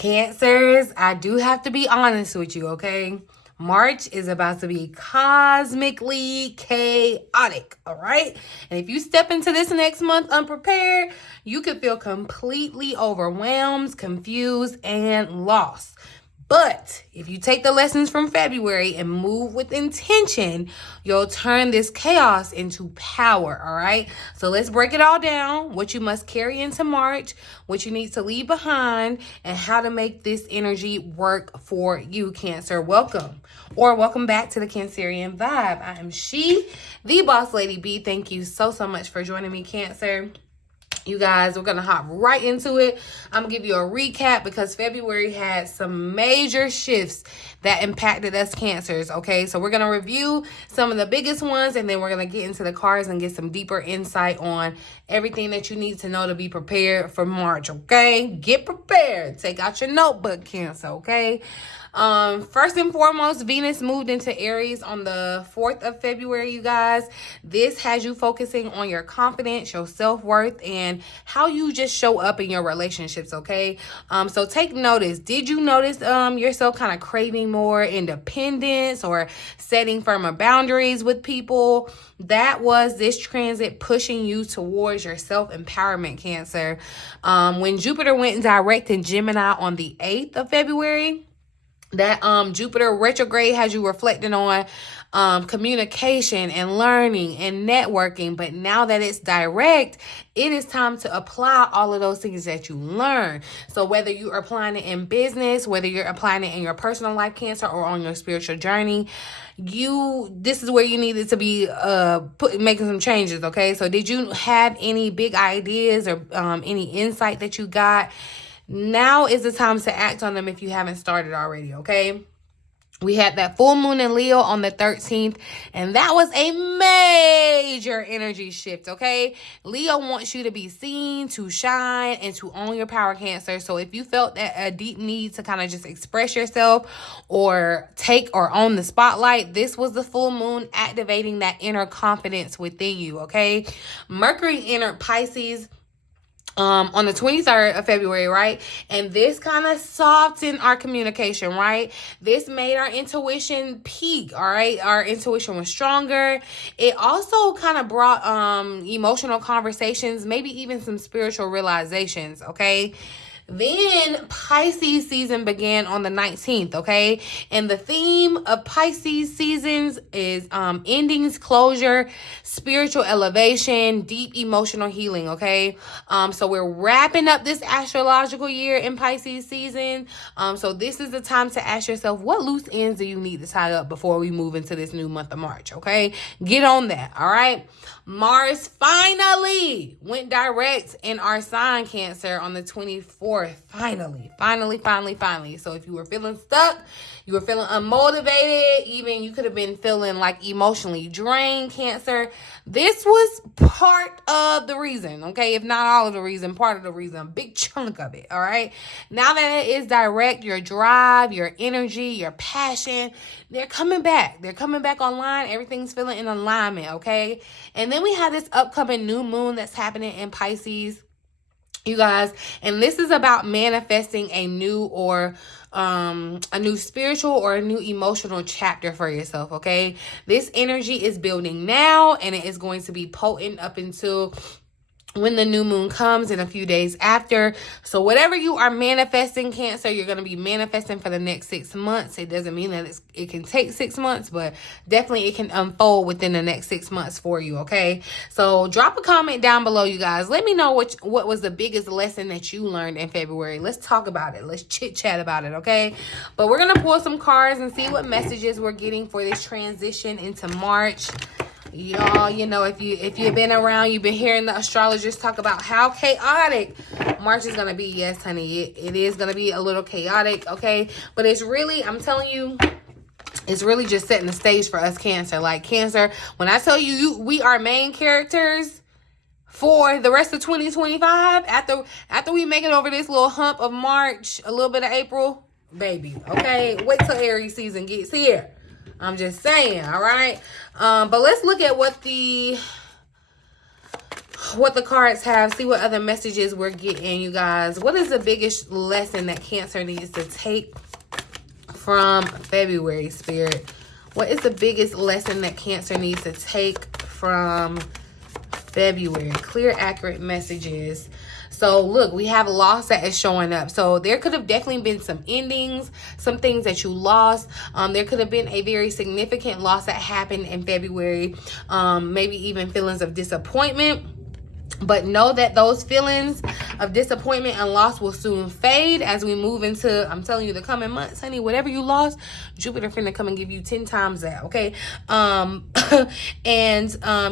Cancers, I do have to be honest with you, okay? March is about to be cosmically chaotic, all right? And if you step into this next month unprepared, you could feel completely overwhelmed, confused, and lost. But if you take the lessons from February and move with intention, you'll turn this chaos into power, all right? So let's break it all down, what you must carry into March, what you need to leave behind, and how to make this energy work for you, Cancer. Welcome back to the Cancerian Vibe. I am she, the boss lady B. Thank you so much for joining me, Cancer. You guys, we're going to hop right into it. I'm going to give you a recap because February had some major shifts that impacted us Cancers, okay? So we're going to review some of the biggest ones, and then we're going to get into the cards and get some deeper insight on everything that you need to know to be prepared for March, okay? Get prepared. Take out your notebook, Cancer, okay? First and foremost, Venus moved into Aries on the 4th of February, you guys. This has you focusing on your confidence, your self-worth, and how you just show up in your relationships, okay? So take notice. Did you notice yourself kind of craving more independence or setting firmer boundaries with people? That was this transit pushing you towards your self-empowerment, Cancer. When Jupiter went direct in Gemini on the 8th of February, that Jupiter retrograde has you reflecting on communication and learning and networking. But now that it's direct, it is time to apply all of those things that you learn. So whether you're applying it in business, whether you're applying it in your personal life, Cancer, or on your spiritual journey, this is where you needed to be making some changes, okay? So did you have any big ideas or any insight that you got? Now is the time to act on them if you haven't started already, okay? We had that full moon in Leo on the 13th, and that was a major energy shift, okay? Leo wants you to be seen, to shine, and to own your power, Cancer. So if you felt that a deep need to kind of just express yourself or take or own the spotlight, this was the full moon activating that inner confidence within you, okay? Mercury entered Pisces on the 23rd of February, right? And this kind of softened our communication, right? This made our intuition peak, all right? Our intuition was stronger. It also kind of brought emotional conversations, maybe even some spiritual realizations, okay? Then Pisces season began on the 19th, okay? And the theme of Pisces seasons is endings, closure, spiritual elevation, deep emotional healing, okay? So we're wrapping up this astrological year in Pisces season. So this is the time to ask yourself, what loose ends do you need to tie up before we move into this new month of March, okay? Get on that, all right? Mars finally went direct in our sign, Cancer, on the 24th. Finally. So if you were feeling stuck, you were feeling unmotivated, even you could have been feeling like emotionally drained, Cancer, this was part of the reason, okay? If not all of the reason, part of the reason, a big chunk of it, all right? Now that it is direct, your drive, your energy, your passion, they're coming back. They're coming back online. Everything's feeling in alignment, okay? And then we have this upcoming new moon that's happening in Pisces, you guys, and this is about manifesting a new spiritual or a new emotional chapter for yourself, okay? This energy is building now, and it is going to be potent up until when the new moon comes in a few days after. So whatever you are manifesting, Cancer, you're going to be manifesting for the next 6 months. It doesn't mean that it can take 6 months, but definitely it can unfold within the next 6 months for you, okay? So drop a comment down below, you guys. Let me know what was the biggest lesson that you learned in February. Let's talk about it. Let's chit chat about it, okay? But we're going to pull some cards and see what messages we're getting for this transition into March. Y'all, you know, if you've been around, you've been hearing the astrologers talk about how chaotic March is going to be. Yes, honey, it is going to be a little chaotic, okay? But it's really, I'm telling you, it's really just setting the stage for us, Cancer. Like, Cancer, when I tell you, we are main characters for the rest of 2025, after we make it over this little hump of March, a little bit of April, baby, okay? Wait till Aries season gets here. I'm just saying, all right? But let's look at what the what the cards have. See what other messages we're getting, you guys. What is the biggest lesson that Cancer needs to take from February, Spirit? What is the biggest lesson that Cancer needs to take from February? Clear, accurate messages. So look, we have loss that is showing up. So there could have definitely been some endings, some things that you lost. There could have been a very significant loss that happened in February. Maybe even feelings of disappointment. But know that those feelings of disappointment and loss will soon fade as we move into, I'm telling you, the coming months, honey. Whatever you lost, Jupiter finna come and give you 10 times that, okay?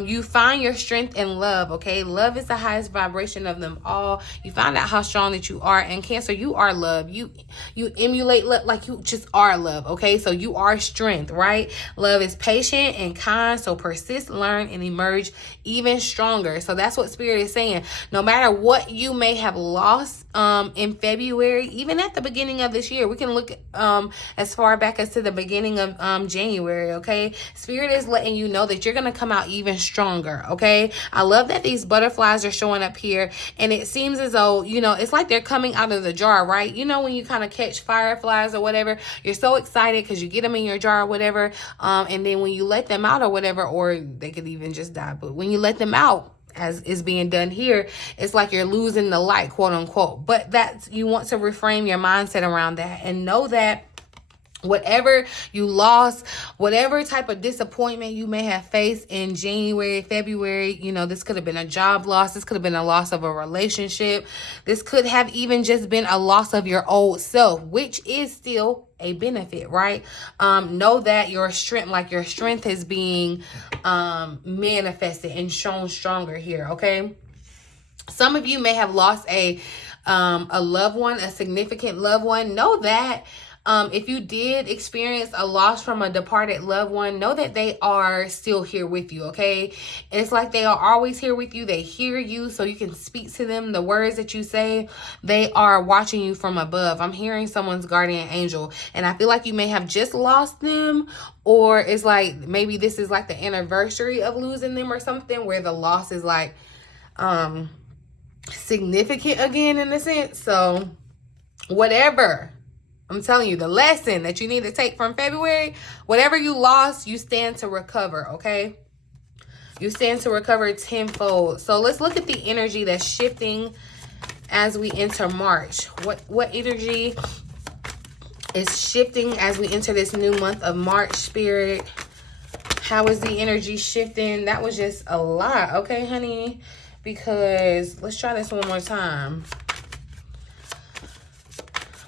You find your strength in love, okay? Love is the highest vibration of them all. You find out how strong that you are. And Cancer, you are love. You emulate love, like you just are love, okay? So you are strength, right? Love is patient and kind, so persist, learn, and emerge even stronger. So that's what Spirit is saying. No matter what you may have lost in February, even at the beginning of this year, we can look as far back as to the beginning of January, okay? Spirit is letting you know that you're going to come out even stronger, okay? I love that these butterflies are showing up here, and it seems as though, you know, it's like they're coming out of the jar, right? You know, when you kind of catch fireflies or whatever, you're so excited because you get them in your jar or whatever, and then when you let them out or whatever, or they could even just die, but when you let them out, as is being done here, it's like you're losing the light, quote unquote. But that's, you want to reframe your mindset around that and know that whatever you lost, whatever type of disappointment you may have faced in January, February, you know, this could have been a job loss. This could have been a loss of a relationship. This could have even just been a loss of your old self, which is still a benefit, right? Know that your strength, like your strength is being manifested and shown stronger here, okay? Some of you may have lost a loved one, a significant loved one. Know that if you did experience a loss from a departed loved one, know that they are still here with you, okay? It's like they are always here with you. They hear you, so you can speak to them. The words that you say, they are watching you from above. I'm hearing someone's guardian angel, and I feel like you may have just lost them, or it's like maybe this is like the anniversary of losing them or something, where the loss is like significant again in a sense. So whatever, I'm telling you, the lesson that you need to take from February, whatever you lost, you stand to recover, okay? You stand to recover tenfold. So let's look at the energy that's shifting as we enter March. What energy is shifting as we enter this new month of March, Spirit? How is the energy shifting? That was just a lot, okay, honey? Because let's try this one more time.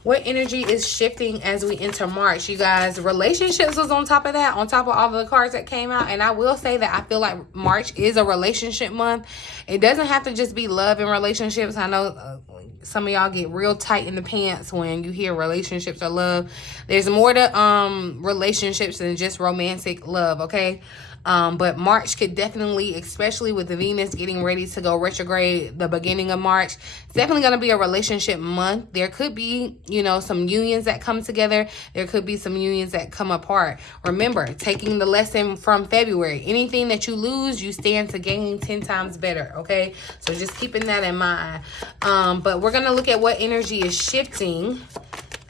What energy is shifting as we enter March, you guys? Relationships was on top of that, on top of all the cards that came out. And I will say that I feel like March is a relationship month. It doesn't have to just be love and relationships. I know some of y'all get real tight in the pants when you hear relationships or love. There's more to relationships than just romantic love, okay? But March could definitely, especially with Venus getting ready to go retrograde the beginning of March, it's definitely going to be a relationship month. There could be, you know, some unions that come together. There could be some unions that come apart. Remember, taking the lesson from February, anything that you lose, you stand to gain 10 times better, okay? So just keeping that in mind. But we're going to look at what energy is shifting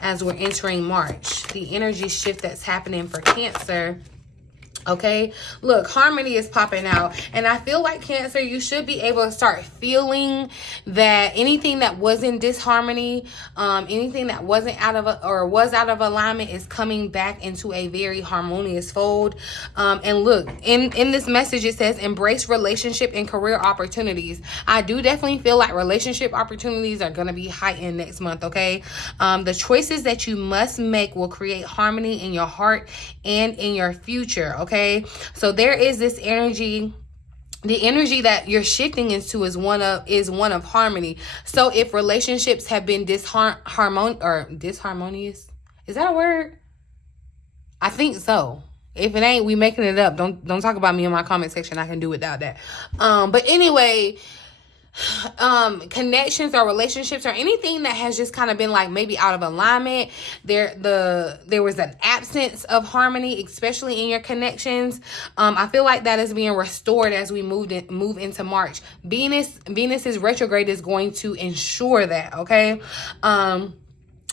as we're entering March. The energy shift that's happening for Cancer. Okay, look, harmony is popping out, and I feel like Cancer, you should be able to start feeling that anything that was in disharmony, anything that wasn't out of was out of alignment is coming back into a very harmonious fold. And look, in this message it says embrace relationship and career opportunities. I do definitely feel like relationship opportunities are going to be heightened next month, okay? The choices that you must make will create harmony in your heart and in your future, okay? So there is this energy. The energy that you're shifting into is one of harmony. So if relationships have been disharmonious, is that a word? I think so. If it ain't, we making it up. Don't talk about me in my comment section. I can do without that. But anyway, connections or relationships or anything that has just kind of been like maybe out of alignment. There was an absence of harmony, especially in your connections. I feel like that is being restored as we move into March. Venus's retrograde is going to ensure that, okay?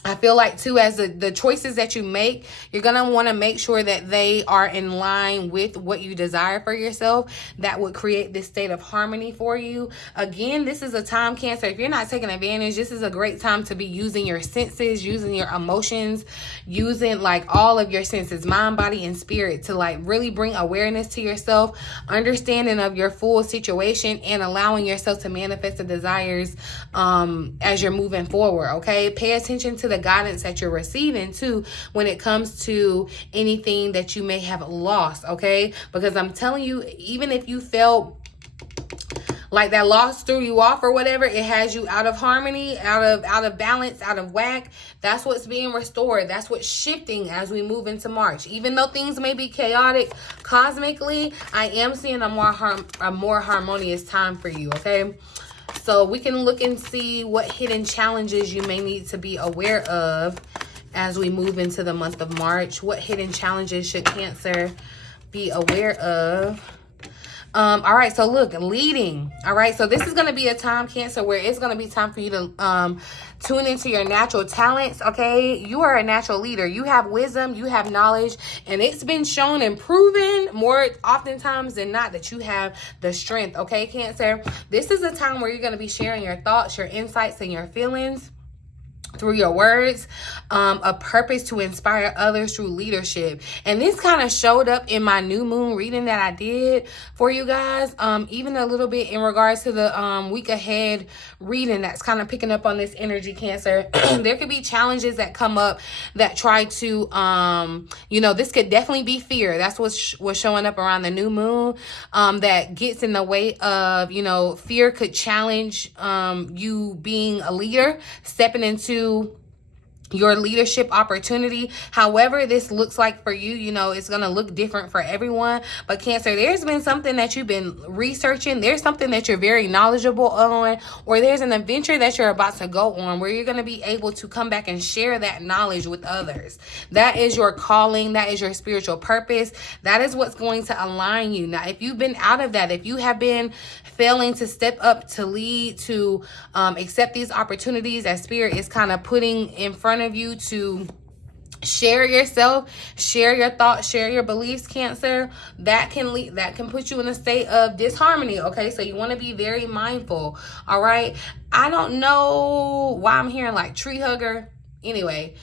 I feel like too, as the choices that you make, you're going to want to make sure that they are in line with what you desire for yourself. That would create this state of harmony for you. Again, this is a time, Cancer, if you're not taking advantage, this is a great time to be using your senses, using your emotions, using like all of your senses, mind, body, and spirit, to like really bring awareness to yourself, understanding of your full situation, and allowing yourself to manifest the desires as you're moving forward, okay? Pay attention to the guidance that you're receiving too when it comes to anything that you may have lost, okay? Because I'm telling you, even if you felt like that loss threw you off or whatever, it has you out of harmony, out of balance, out of whack. That's what's being restored. That's what's shifting as we move into March. Even though things may be chaotic cosmically, I am seeing a more harmonious time for you, okay? So we can look and see what hidden challenges you may need to be aware of as we move into the month of March. What hidden challenges should Cancer be aware of? All right, so look, leading. All right, so this is going to be a time, Cancer, where it's going to be time for you to tune into your natural talents, okay? You are a natural leader. You have wisdom, you have knowledge, and it's been shown and proven more oftentimes than not that you have the strength, okay, Cancer? This is a time where you're going to be sharing your thoughts, your insights, and your feelings through your words, a purpose to inspire others through leadership. And this kind of showed up in my new moon reading that I did for you guys, even a little bit in regards to the week ahead reading that's kind of picking up on this energy, Cancer. There could be challenges that come up that try to, this could definitely be fear. That's what's showing up around the new moon, that gets in the way of, fear could challenge you being a leader, stepping into your leadership opportunity. However this looks like for you, it's going to look different for everyone. But Cancer, there's been something that you've been researching. There's something that you're very knowledgeable on, or there's an adventure that you're about to go on where you're going to be able to come back and share that knowledge with others. That is your calling. That is your spiritual purpose. That is what's going to align you. Now, if you've been out of that, if you have been failing to step up, to lead, to accept these opportunities that Spirit is kind of putting in front of you to share yourself, share your thoughts, share your beliefs, Cancer, that can put you in a state of disharmony, okay? So you want to be very mindful, all right? I don't know why I'm hearing like tree hugger. Anyway,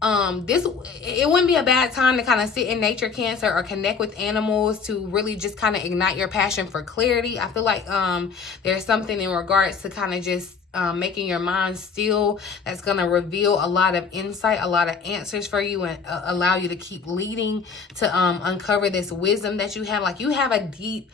it wouldn't be a bad time to kind of sit in nature, Cancer, or connect with animals to really just kind of ignite your passion for clarity. I feel like there's something in regards to kind of just making your mind still that's going to reveal a lot of insight, a lot of answers for you, and allow you to keep leading to uncover this wisdom that you have. Like, you have a deep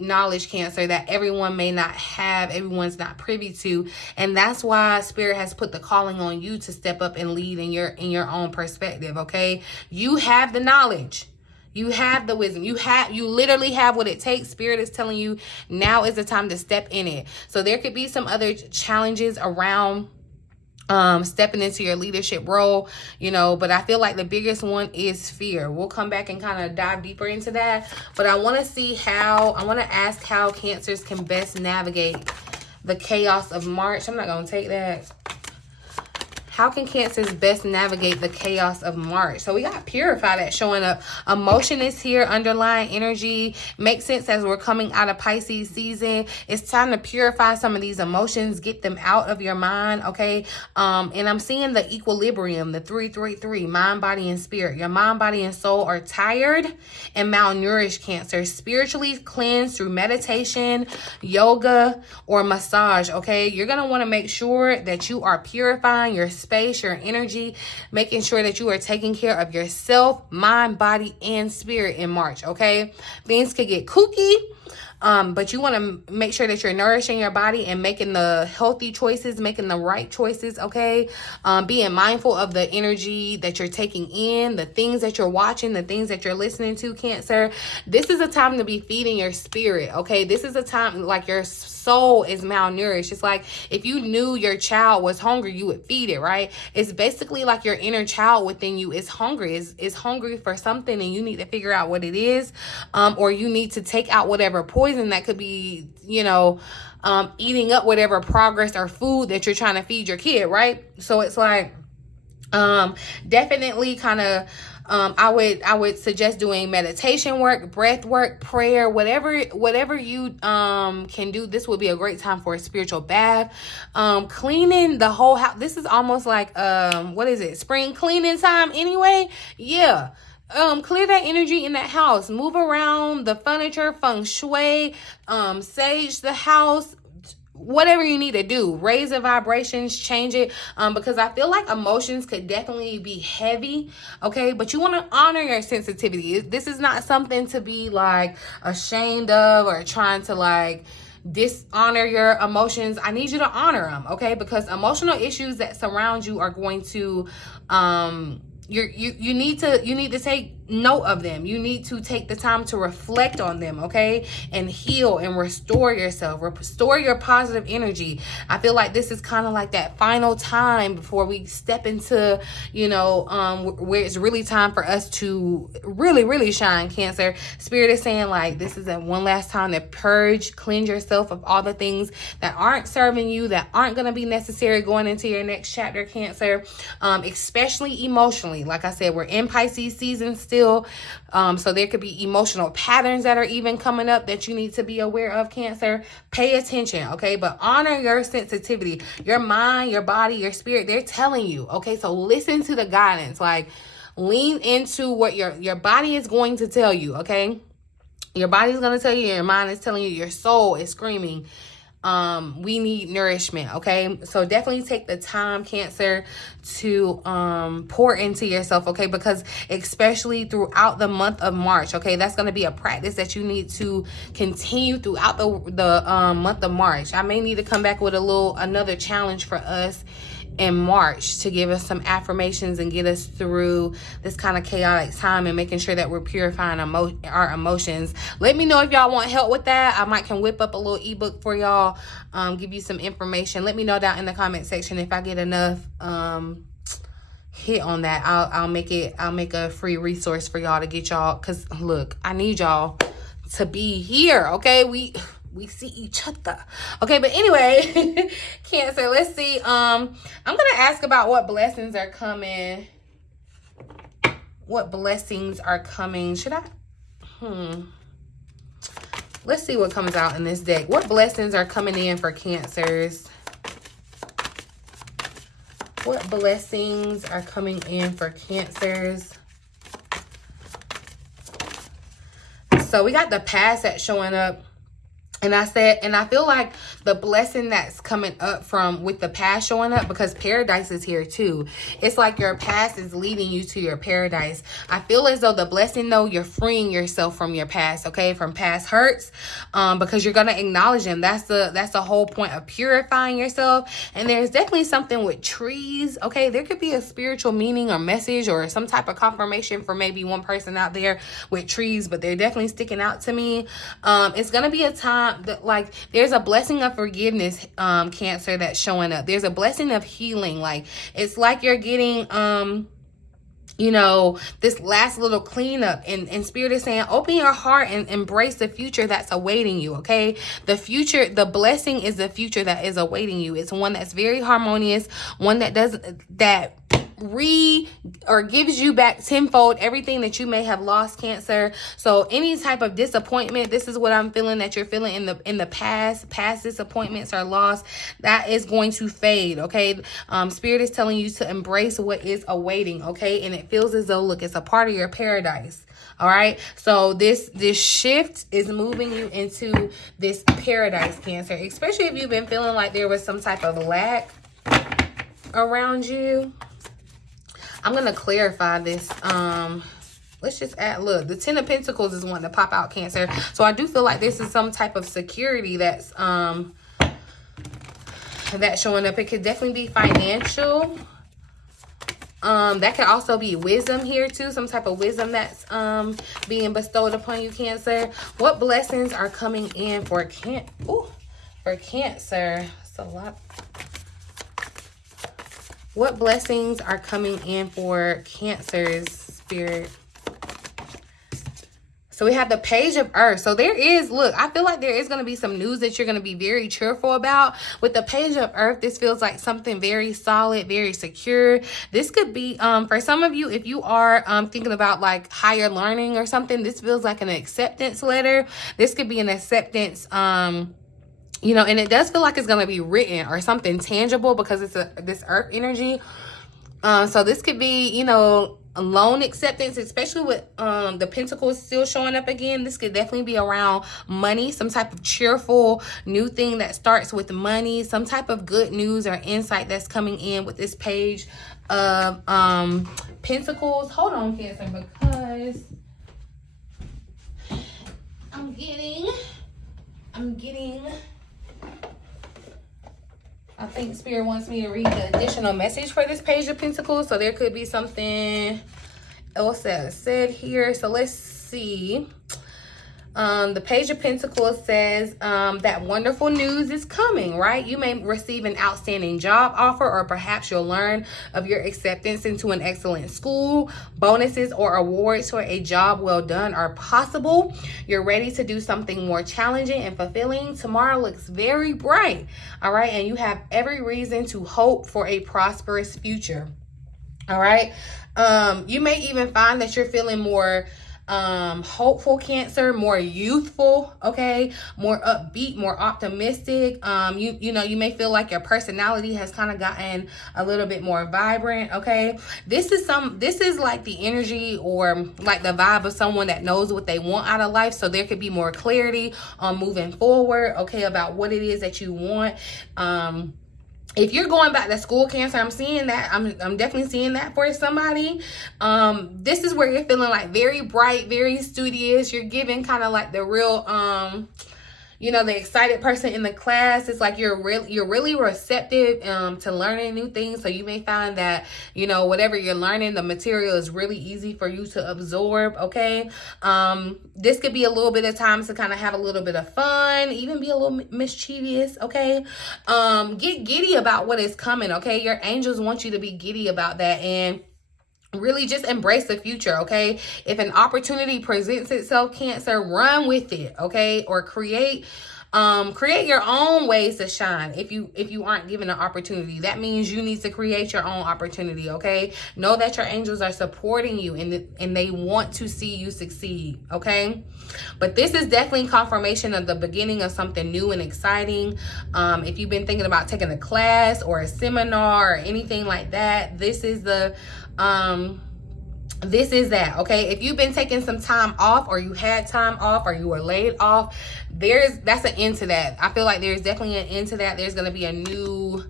knowledge, Cancer, that everyone may not have, everyone's not privy to, and that's why Spirit has put the calling on you to step up and lead in your own perspective, okay? You have the knowledge. You have the wisdom. You literally have what it takes. Spirit is telling you now is the time to step in it. So there could be some other challenges around stepping into your leadership role, but I feel like the biggest one is fear. We'll come back and kind of dive deeper into that. But I want to ask how Cancers can best navigate the chaos of March. I'm not going to take that. How can Cancers best navigate the chaos of March? So we got purify that's showing up. Emotion is here, underlying energy. Makes sense as we're coming out of Pisces season. It's time to purify some of these emotions, get them out of your mind, okay? And I'm seeing the equilibrium, the 333, mind, body, and spirit. Your mind, body, and soul are tired and malnourished, Cancer. Spiritually cleansed through meditation, yoga, or massage, okay? You're going to want to make sure that you are purifying your space, your energy, making sure that you are taking care of yourself, mind, body, and spirit in March, okay? Things could get kooky, but you want to make sure that you're nourishing your body and making the healthy choices, making the right choices, okay? Being mindful of the energy that you're taking in, the things that you're watching, the things that you're listening to, Cancer. This is a time to be feeding your spirit, okay? This is a time like your soul is malnourished. It's like if you knew your child was hungry, you would feed it, right? It's basically like your inner child within you is hungry, is hungry for something, and you need to figure out what it is, or you need to take out whatever poison that could be, you know, eating up whatever progress or food that you're trying to feed your kid, right? So it's like, definitely kind of, I would suggest doing meditation work, breath work, prayer, whatever you can do. This would be a great time for a spiritual bath. Cleaning the whole house. This is almost like what is it? Spring cleaning time anyway. Yeah. Clear that energy in that house. Move around the furniture, feng shui, sage the house. Whatever you need to do, raise the vibrations, change it, because I feel like emotions could definitely be heavy, okay? But you want to honor your sensitivity. This is not something to be like ashamed of or trying to like dishonor your emotions. I need you to honor them, okay? Because emotional issues that surround you are going to you need to take note of them. You need to take the time to reflect on them, okay? And heal and restore yourself. Restore your positive energy. I feel like this is kind of like that final time before we step into, you know, where it's really time for us to really, really shine, Cancer. Spirit is saying like this is one last time to purge, cleanse yourself of all the things that aren't serving you, that aren't going to be necessary going into your next chapter, Cancer, especially emotionally. Like I said, we're in Pisces season still. So there could be emotional patterns that are even coming up that you need to be aware of, Cancer. Pay attention, okay? But honor your sensitivity. Your mind, your body, your spirit, they're telling you, okay? So listen to the guidance. Like, lean into what your body is going to tell you, okay? Your body's going to tell you, your mind is telling you, your soul is screaming, we need nourishment, okay? So definitely take the time, Cancer, to pour into yourself, okay? Because especially throughout the month of March, okay, that's going to be a practice that you need to continue throughout the month of March. I may need to come back with another challenge for us in March to give us some affirmations and get us through this kind of chaotic time and making sure that we're purifying our emotions. Let me know if y'all want help with that. I might can whip up a little ebook for y'all, give you some information. Let me know down in the comment section if I get enough hit on that. I'll make a free resource for y'all to get y'all, because look, I need y'all to be here, okay? We see each other. Okay, but anyway, Cancer, let's see. I'm going to ask about what blessings are coming. What blessings are coming? Should I? Let's see what comes out in this deck. What blessings are coming in for Cancers? What blessings are coming in for Cancers? So we got the past that's showing up. And I feel like the blessing that's coming up with the past showing up, because paradise is here too. It's like your past is leading you to your paradise. I feel as though the blessing, though, you're freeing yourself from your past, okay? From past hurts, because you're going to acknowledge them. That's the whole point of purifying yourself. And there's definitely something with trees, okay? There could be a spiritual meaning or message or some type of confirmation for maybe one person out there with trees, but they're definitely sticking out to me. It's going to be a time that, like, there's a blessing of forgiveness, Cancer, that's showing up. There's a blessing of healing. Like, it's like you're getting you know, this last little cleanup, and Spirit is saying open your heart and embrace the future that's awaiting you, okay? The future, the blessing is the future that is awaiting you. It's one that's very harmonious, one that gives you back tenfold everything that you may have lost, Cancer. So any type of disappointment, this is what I'm feeling that you're feeling in the past disappointments or loss, that is going to fade, okay? Spirit is telling you to embrace what is awaiting, okay? And it feels as though, look, it's a part of your paradise. All right, so this shift is moving you into this paradise, Cancer, especially if you've been feeling like there was some type of lack around you. I'm going to clarify this. Let's just add, look, the 10 of Pentacles is wanting to pop out, Cancer. So I do feel like this is some type of security that's showing up. It could definitely be financial. That could also be wisdom here too. Some type of wisdom that's being bestowed upon you, Cancer. What blessings are coming in for for Cancer. It's a lot. What blessings are coming in for Cancer's spirit? So we have the Page of Earth. So there is, look, I feel like there is going to be some news that you're going to be very cheerful about. With the Page of Earth, this feels like something very solid, very secure. This could be, for some of you, if you are thinking about like higher learning or something, this feels like an acceptance letter. This could be an acceptance, you know, and it does feel like it's going to be written or something tangible because it's this earth energy. So this could be, you know, a loan acceptance, especially with the Pentacles still showing up again. This could definitely be around money, some type of cheerful new thing that starts with money, some type of good news or insight that's coming in with this Page of Pentacles. Hold on, Cancer, because I'm getting I think Spirit wants me to read the additional message for this Page of Pentacles. So there could be something else that's said here. So let's see. The Page of Pentacles says that wonderful news is coming, right? You may receive an outstanding job offer, or perhaps you'll learn of your acceptance into an excellent school. Bonuses or awards for a job well done are possible. You're ready to do something more challenging and fulfilling. Tomorrow looks very bright, all right? And you have every reason to hope for a prosperous future, all right? You may even find that you're feeling more hopeful, Cancer, more youthful, okay, more upbeat, more optimistic. You know, you may feel like your personality has kind of gotten a little bit more vibrant, okay. This is like the energy or like the vibe of someone that knows what they want out of life. So there could be more clarity on moving forward, okay, about what it is that you want. If you're going back to school, Cancer, I'm seeing that. I'm definitely seeing that for somebody. This is where you're feeling like very bright, very studious. You're giving kind of like the real, you know, the excited person in the class. It's like you're really receptive to learning new things. So you may find that, you know, whatever you're learning, the material is really easy for you to absorb, okay? This could be a little bit of time to kind of have a little bit of fun, even be a little mischievous, okay? Get giddy about what is coming, okay? Your angels want you to be giddy about that, and really just embrace the future, okay? If an opportunity presents itself, Cancer, run with it, okay? Or create your own ways to shine. If you aren't given an opportunity, that means you need to create your own opportunity, okay? Know that your angels are supporting you and they want to see you succeed, okay? But this is definitely confirmation of the beginning of something new and exciting. If you've been thinking about taking a class or a seminar or anything like that, this is the this is that, okay? If you've been taking some time off, or you had time off, or you were laid off, that's an end to that. I feel like there's definitely an end to that. There's going to be a new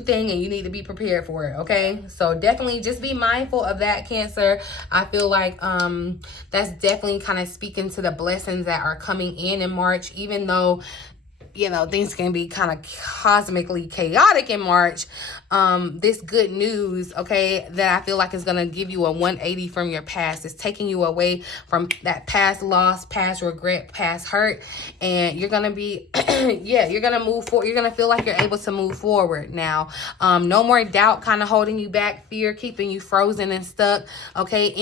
thing, and you need to be prepared for it, okay? So definitely just be mindful of that, Cancer. I feel like that's definitely kind of speaking to the blessings that are coming in March, even though, you know, things can be kind of cosmically chaotic in March. This good news, okay, that I feel like is going to give you a 180 from your past. It's taking you away from that past loss, past regret, past hurt. And you're going to be, yeah, you're going to move forward. You're going to feel like you're able to move forward now. No more doubt kind of holding you back, fear keeping you frozen and stuck, okay?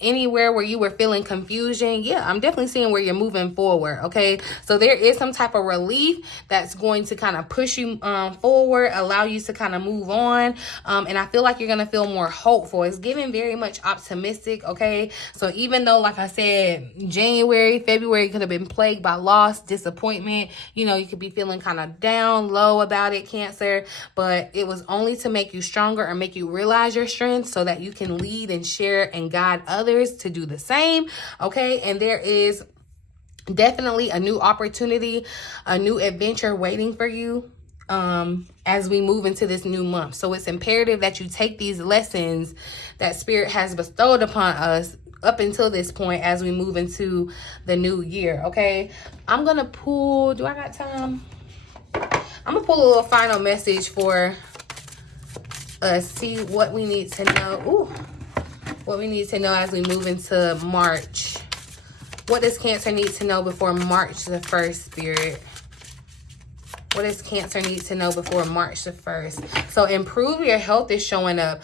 Anywhere where you were feeling confusion, yeah, I'm definitely seeing where you're moving forward, okay? So there is some type of relief that's going to kind of push you forward, allow you to kind of move on. And I feel like you're going to feel more hopeful. It's giving very much optimistic, okay? So even though, like I said, January, February could have been plagued by loss, disappointment, you know, you could be feeling kind of down, low about it, Cancer, but it was only to make you stronger or make you realize your strength so that you can lead and share and guide others to do the same, okay? And there is definitely a new opportunity, a new adventure waiting for you as we move into this new month. So it's imperative that you take these lessons that Spirit has bestowed upon us up until this point as we move into the new year, okay? I'm going to pull, do I got time? I'm going to pull a little final message for us, see what we need to know. Ooh, what we need to know as we move into March. What does Cancer need to know before March the 1st, Spirit? What does Cancer need to know before March the 1st? So improve your health is showing up.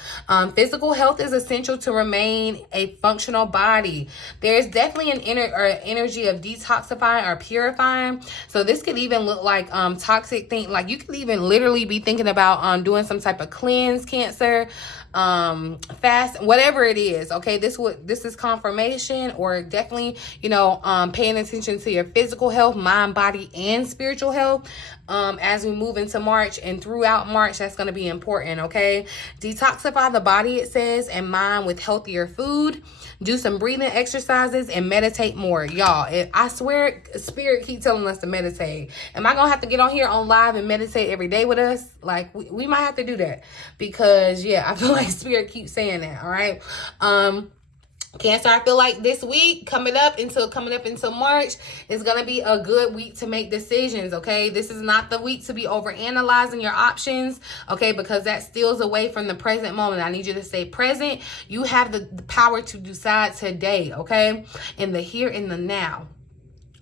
Physical health is essential to remain a functional body. There's definitely an energy of detoxifying or purifying. So this could even look like toxic thing. Like you could even literally be thinking about doing some type of cleanse, Cancer, fast, whatever it is. Okay, this is confirmation, or definitely, you know, paying attention to your physical health, mind, body, and spiritual health. As we move into March and throughout March, that's going to be important. Okay, detoxify the body, it says, and mind with healthier food. Do some breathing exercises and meditate more. Y'all, I swear, Spirit keep telling us to meditate. Am I gonna have to get on here on live and meditate every day with us? Like, we might have to do that, because yeah, I feel like Spirit keeps saying that. All right. Cancer, I feel like this week coming up until March is going to be a good week to make decisions, okay? This is not the week to be overanalyzing your options, okay? Because that steals away from the present moment. I need you to stay present. You have the power to decide today, okay? In the here and the now.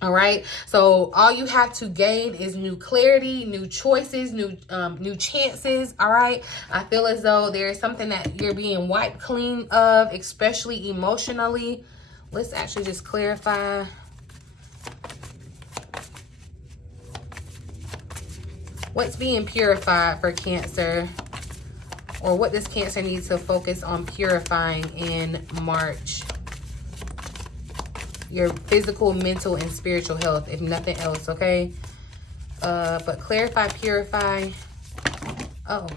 All right, so all you have to gain is new clarity, new choices, new chances. All right, I feel as though there is something that you're being wiped clean of, especially emotionally. Let's actually just clarify. What's being purified for Cancer, or what does Cancer need to focus on purifying in March? Your physical, mental, and spiritual health, if nothing else, okay? But clarify, purify. Oh.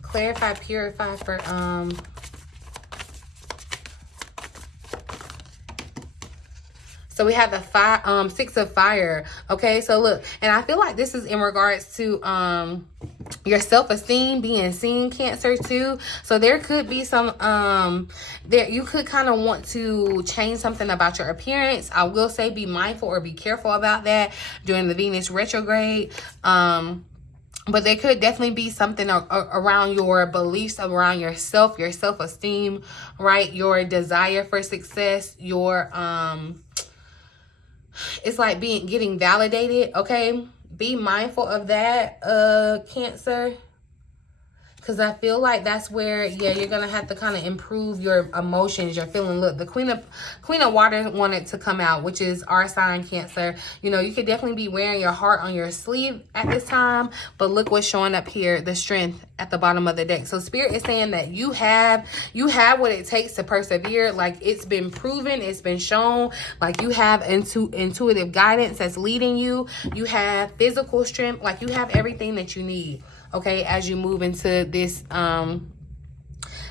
Clarify, purify for, so we have the 6 of fire. Okay, so look, and I feel like this is in regards to your self-esteem being seen, Cancer, too. So there could be some you could kind of want to change something about your appearance. I will say be mindful or be careful about that during the Venus retrograde. But there could definitely be something around your beliefs, around yourself, your self-esteem, right? Your desire for success, your it's like getting validated, okay? Be mindful of that, Cancer. Because I feel like that's where, yeah, you're going to have to kind of improve your emotions, your feeling. Look, the Queen of Water wanted to come out, which is our sign, Cancer. You know, you could definitely be wearing your heart on your sleeve at this time. But look what's showing up here, the Strength at the bottom of the deck. So Spirit is saying that you have what it takes to persevere. Like, it's been proven, it's been shown. Like, you have intuitive guidance that's leading you. You have physical strength. Like, you have everything that you need, okay, as you move into this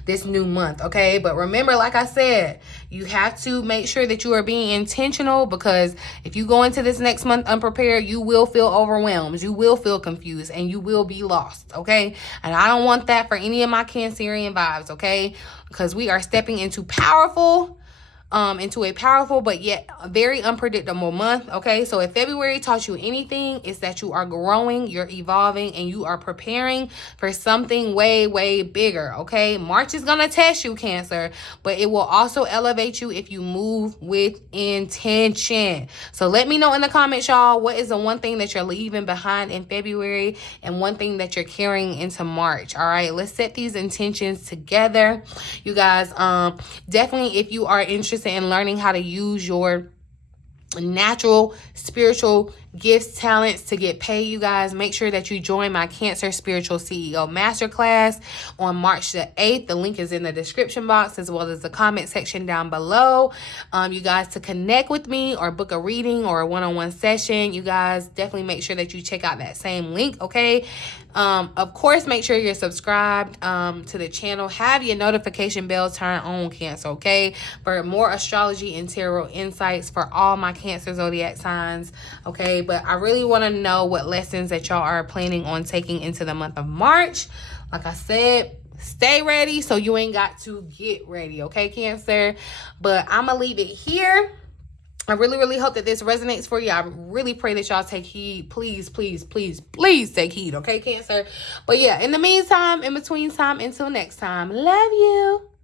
this new month, okay? But remember, like I said, you have to make sure that you are being intentional, because if you go into this next month unprepared, you will feel overwhelmed, you will feel confused, and you will be lost, okay? And I don't want that for any of my Cancerian vibes, okay? Because we are stepping into a powerful but yet very unpredictable month, okay? So if February taught you anything, it's that you are growing, you're evolving, and you are preparing for something way, way bigger, okay? March is gonna test you, Cancer, but it will also elevate you if you move with intention. So let me know in the comments, y'all, what is the one thing that you're leaving behind in February and one thing that you're carrying into March, all right? Let's set these intentions together, you guys. Definitely, if you are interested in learning how to use your natural spiritual gifts, talents to get paid, you guys, make sure that you join my Cancer Spiritual CEO Masterclass on March the 8th. The link is in the description box as well as the comment section down below. You guys, to connect with me or book a reading or a one-on-one session, you guys definitely make sure that you check out that same link, okay? Of course, make sure you're subscribed to the channel. Have your notification bell turned on, Cancer, okay? For more astrology and tarot insights for all my Cancer zodiac signs, okay? But I really want to know what lessons that y'all are planning on taking into the month of March. Like I said, stay ready so you ain't got to get ready, okay, Cancer? But I'm going to leave it here. I really, really hope that this resonates for you. I really pray that y'all take heed. Please, please, please, please take heed, okay, Cancer? But yeah, in the meantime, in between time, until next time, love you.